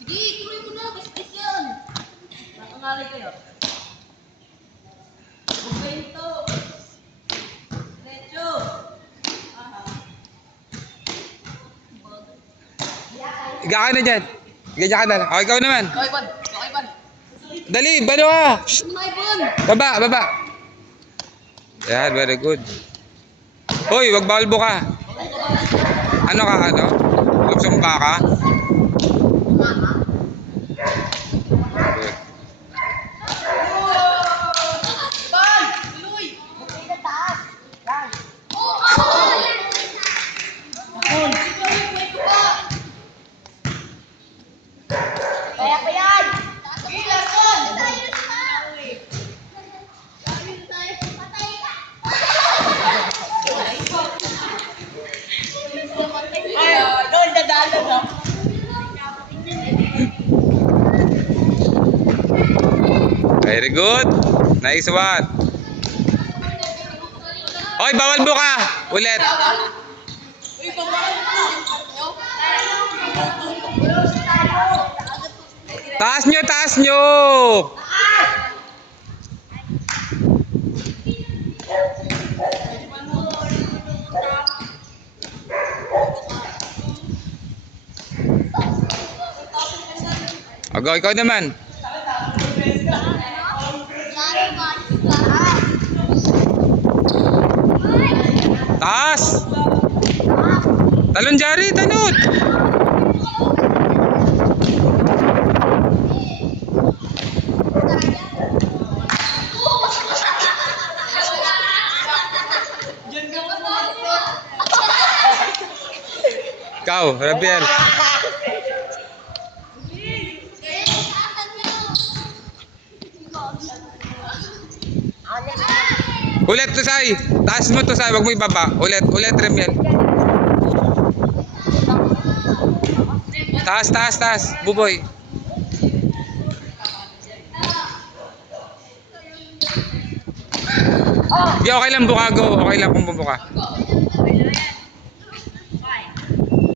Sige, tuloy mo na. Best yan. Nakangalay kayo. Bento. Diretso. Aha. Higa ka na dyan. Higa ka na. O, ikaw naman. Ikaw, Ivan. Ikaw, Ivan. Dali, balo ka. Shh. Ano na, Ivan? Baba, baba. Yan, very good. Hoy, wag balbo ka. Ano ka, ano? Lugsumpa ka? Good. Ivan! Tuloy! Magpili na taas. Yan. Oo! Bakon! Kaya pa yan! Sige, Lakon! Ay, doon dadalo na. Very good. Nice one. Hoy, bawal buka. Ulit. Uy, pabawal mo. Taas nyo, taas nyo. Agaw, ikaw naman. Taas. Talon jari, tanod. Ikaw, Rabiel. Ulit, Tusay. Taas mo, Tusay. Wag mo ibaba. Ulit, ulit, Rabiel. Taas, taas, taas. Buboy. Di, okay lang buka, go. Okay lang kung bubuka.